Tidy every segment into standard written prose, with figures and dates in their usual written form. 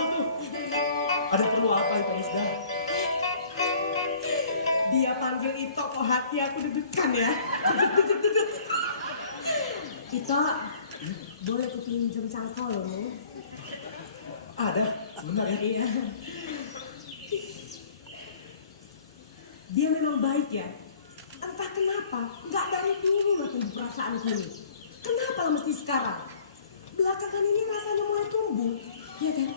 aku tuh. Ada perlu apa itu Isda? Dia panggil Ito kok hati aku deg-degan ya. Ito, boleh kupinjem cangkol lo? Ada, sebentar ya. Iya. Dia memang baik ya. Entah kenapa, nggak dari dulu makin perasaan ini. Kenapa mesti sekarang? Belakangan ini rasanya mulai tumbuh, ya kan?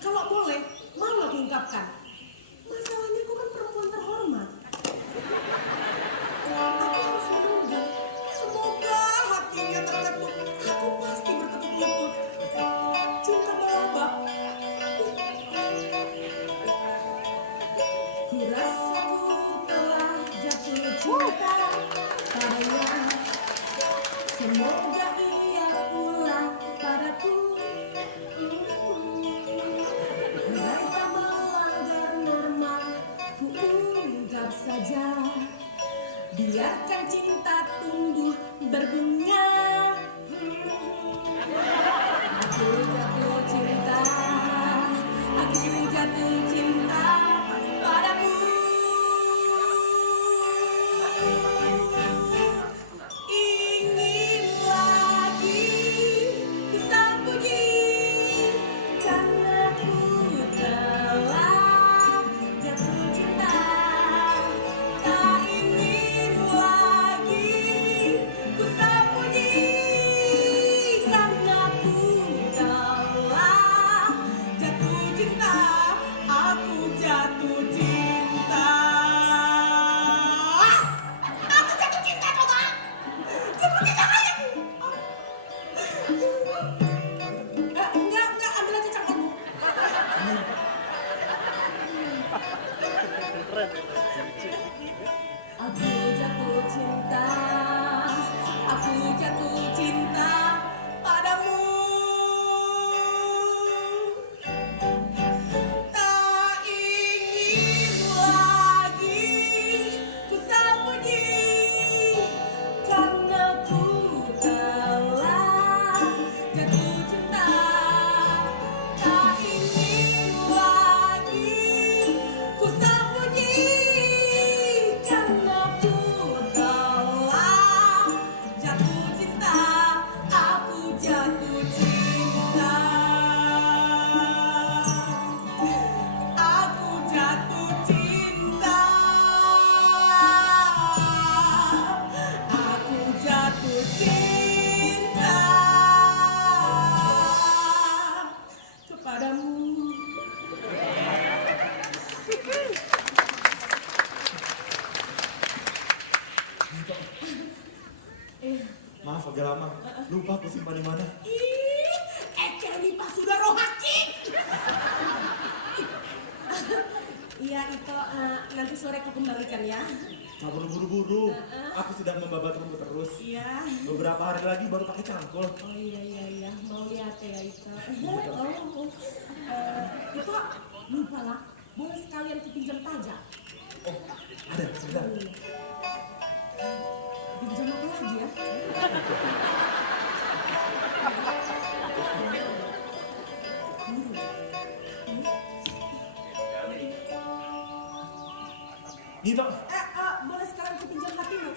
Kalau boleh, mau aku ungkapkan. Masalahnya aku kan perempuan terhormat. Aku harus menunggu. Semoga hatinya terketuk. Aku pasti bertekuk lutut. Cinta melabak. Kurasa ku telah jatuh cinta padanya. Semoga ia pulang padaku. Andai tak melanggar norma, ku ungkap saja. Biarkan cinta tumbuh berbunga. Aku jatuh cinta, aku jatuh cinta padamu. Ingin lagi disambungi karena ku telah jatuh cinta. Tak ingin lagi ku sembunyi karena ku telah jatuh cinta. Aku jatuh cinta. Aku jatuh cinta coba. Jatuh cinta kali. Enggak, ambil aja cangkangmu. Aku jatuh cinta, aku jatuh cinta padamu. Tak ingin lagi ku sembunyi karena ku telah jatuh cinta. Tak ingin lagi ku sembunyi karena ku telah jatuh cinta. Aku jatuh cinta. Aku jatuh cinta. Aku jatuh cinta kepadamu. Maaf agak lama. Lupa aku simpan di mana. Nih Pak Sudaro Hakim. Iya itu nanti sore aku kembalikan ya. Nggak perlu buru-buru. Aku sedang membabat rumput terus. Iya. Beberapa hari lagi baru pakai cangkul. Oh iya. Mau lihat ya itu. Itu lupa lah. Boleh sekalian kupinjam tajam. Oh, ada, sebentar. Pinjam apa lagi ya? Gitu. Boleh sekarang kupinjam hatimu.